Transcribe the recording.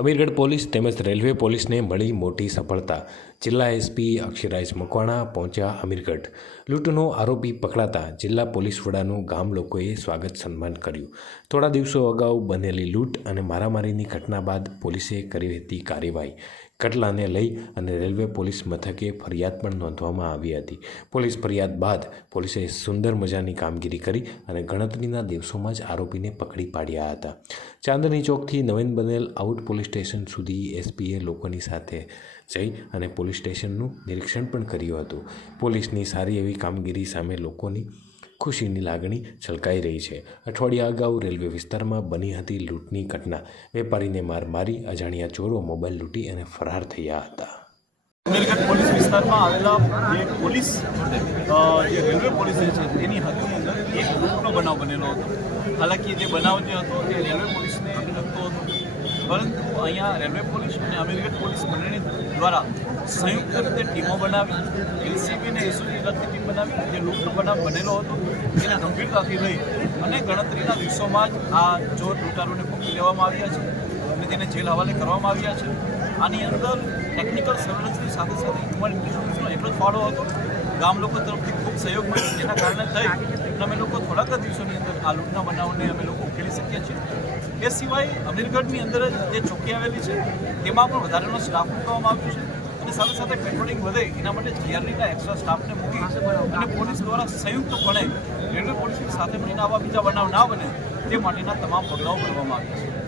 Amirgadh police તેમજ railway પોલીસને મળી મોટી સફળતા જિલ્લા એસપી અક્ષરાજ મકવાણા પહોંચ્યા અમીરગઢ. લૂંટનો આરોપી પકડાતા જિલ્લા પોલીસ વડાનું ગામ લોકોએ સ્વાગત સન્માન કર્યું. થોડા દિવસો અગાઉ બનેલી લૂંટ અને મારામારીની ઘટના બાદ પોલીસે કરી હતી કાર્યવાહી. કટલાને લઈ અને રેલવે પોલીસ મથકે ફરિયાદ પણ નોંધવામાં આવી હતી. પોલીસ ફરિયાદ બાદ પોલીસે સુંદર મજાની કામગીરી કરી અને ગણતરીના દિવસોમાં જ આરોપીને પકડી પાડ્યા હતા. ચાંદની ચોકથી નવીન બનેલ આઉટ પોલીસ સ્ટેશન સુધી એસપીએ લોકોની સાથે જઈ અને પોલીસ સ્ટેશનનું નિરીક્ષણ પણ કર્યું હતું. પોલીસની સારી એવી કામગીરી સામે લોકોની ખુશીની લાગણી છલકાઈ રહી છે. અઠવાડિયા અગાઉ રેલવે વિસ્તારમાં બની હતી લૂંટની ઘટના. વેપારીને માર મારી અજાણ્યા ચોરો મોબાઈલ લૂંટી અને ફરાર થયા હતા. અમીરગઢ પોલીસ વિસ્તારમાં આવેલા જે પોલીસ જે રેલવે પોલીસ છે એની હદની અંદર એક લૂંટનો બનાવ બનેલો હતો. હાલાકી જે બનાવ જે હતો એ રેલવે પોલીસને લગતો હતો. પરંતુ અહીંયા રેલવે પોલીસ અને અમીરગઢ પોલીસ બંનેની દ્વારા સંયુક્ત રીતે ટીમો બનાવી એલસીબી અને એસઓજી લગતી ટીમ બનાવી, જે લૂંટનો બનાવ બનેલો હતો એને ગંભીરતાથી લઈ અને ગણતરીના દિવસોમાં જ આ ચોર લૂંટારોને પકડી લેવામાં આવ્યા છે અને તેને જેલ હવાલે કરવામાં આવ્યા છે. આની અંદર ટેકનિકલ સર્વેલન્સની સાથે સાથે હ્યુમન ઇન્ટેલિજન્સનો એટલો જ ફાળો હતો. ગામ લોકો તરફથી ખૂબ સહયોગ મળ્યો. જેના કારણે થઈ અને અમે લોકો થોડાક જ દિવસોની અંદર આ લૂંટના બનાવને અમે લોકો ઉકેલી શકીએ છીએ. એ સિવાય અમીરગઢની અંદર જે ચોકી આવેલી છે, તેમાં પણ વધારાનો સ્ટાફ મૂકવામાં આવ્યો છે. અને સાથે સાથે પેટ્રોલિંગ વધે, એના માટે જીઆરડીના એક્સ્ટ્રા સ્ટાફને મૂકી અને પોલીસ દ્વારા સંયુક્તપણે રેલવે પોલીસની સાથે મળીને આવા બીજા બનાવ ના બને, તે માટેના તમામ પગલાઓ ભરવામાં આવ્યા છે.